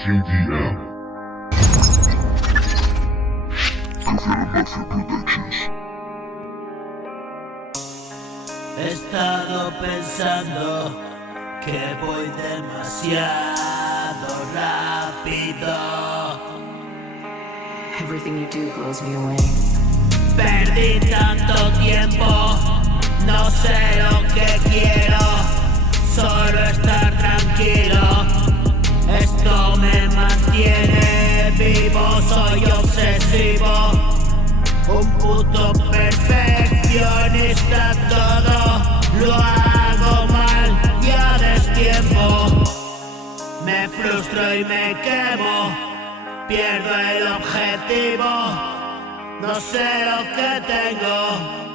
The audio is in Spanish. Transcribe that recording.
JDM. Mafia Productions. He estado pensando que voy demasiado rápido. Everything you do blows me away. Perdí tanto tiempo, no sé lo que quiero, solo estar tranquilo. Esto me mantiene vivo, soy obsesivo, un puto perfeccionista, todo lo hago mal, ya destiempo. Me frustro y me quemo, pierdo el objetivo, no sé lo que tengo.